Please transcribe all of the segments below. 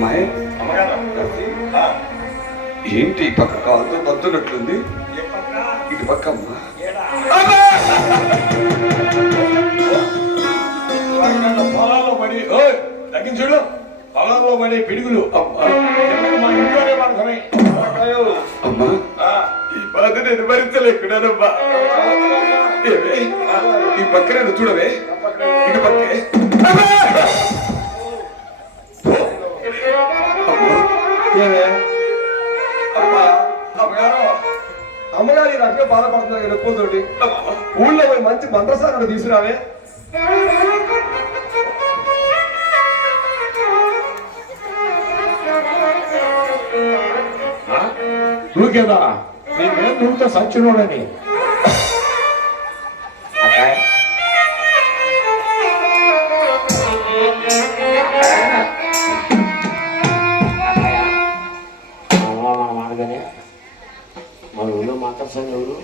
అమ్మాయి ఏంటి పక్క కాలుతో దద్దునట్లుంది? ఇటు పక్క అమ్మా. పొలాల్లో పడి తగ్గించుడు, పొలాల్లో పడి పిడుగులు మా ఇంట్లోనే పడుతున్నాయి అమ్మా. ఈ బాధ నేను భరించలేకున్నానమ్మా. ఈ పక్కనే చూడవే, ఇటు పక్కే. అమ్మగారు ఈ రకంగా బాధపడుతున్నారు నొప్పులతోటి. ఊళ్ళో పోయి మంచి మంత్రసారాలు తీసుకురావే. దూకేదా నీకేం దూకుతా సచ్చినోడని. మన ఊళ్ళో మాట్లాడుతాను ఎవరు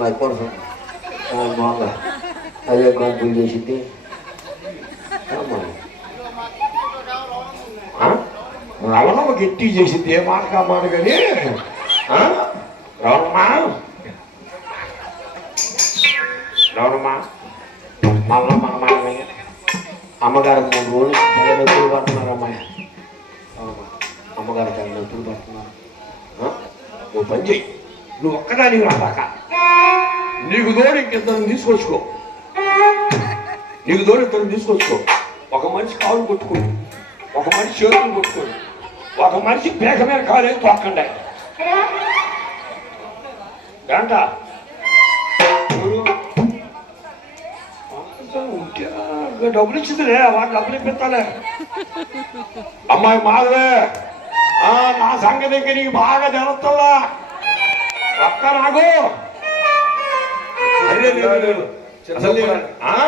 మైకోసం బాగా అదే కంపులు చేసింది. రవణమ్మ గట్టి చేసింది ఏ మాట మాట కానీ రవణమ్మా రవణమ్మా మళ్ళా మన మాయమయ్య అమ్మగారు 3 రోజులు తెగ నొప్పులు పడుతున్నారు. అమ్మాయి అమ్మగారు తెగ నొప్పులు పడుతున్నారు. నువ్వు పని చెయ్యి, నువ్వు ఒక్కదానికి రాదాక నీకు తోడు ఇంకిద్దరిని తీసుకొచ్చుకో. నీకు తోడు ఇద్దరిని తీసుకొచ్చుకో. ఒక మనిషి కాలు కొట్టుకోండి, ఒక మనిషి చేతులు కొట్టుకోండి, ఒక మనిషి పేక మీద కాలేదు తొక్కండి. గంట డబ్బులు ఇచ్చిందిలే, వాడు డబ్బులు ఇప్పిస్తాలే. అమ్మాయి మాధవే, నా సంగతి నీకు బాగా జరుగుతుందా? ఒక్క నాకు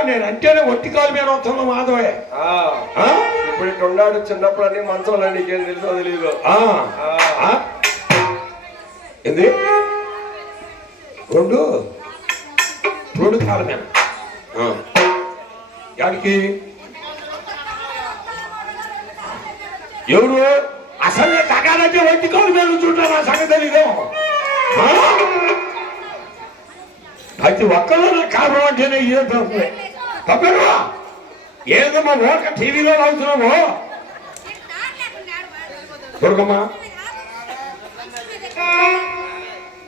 నేను అంటేనే ఒట్టి కాలు మీద వస్తున్నా మాధవే. ఇప్పుడు ఇట్టున్నాడు, చిన్నప్పుడు అన్ని మంచంలో నీకేం తెలుసో తెలియదు. ఏంది రెండు కాలు మీద యాడికి ఎవరు అసలే తగాలంటే ఒంటి కాలు మీద చూంటా నా సంగతి తెలీదు. ప్రతి ఒక్కరు నా కారణం అంటేనే ఇదే తప్పులే తప్పరు. ఏదమ్మా ఓక టీవీలో అవుతున్నామో దుర్గమ్మ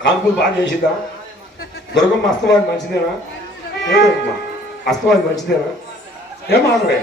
కాన్పులు బాగా చేసిందా? దుర్గమ్మ అస్తవాది మంచిదేనా? ఏ దుర్గమ్మ అస్తవాది మంచిదేనా? ఏం మాధవే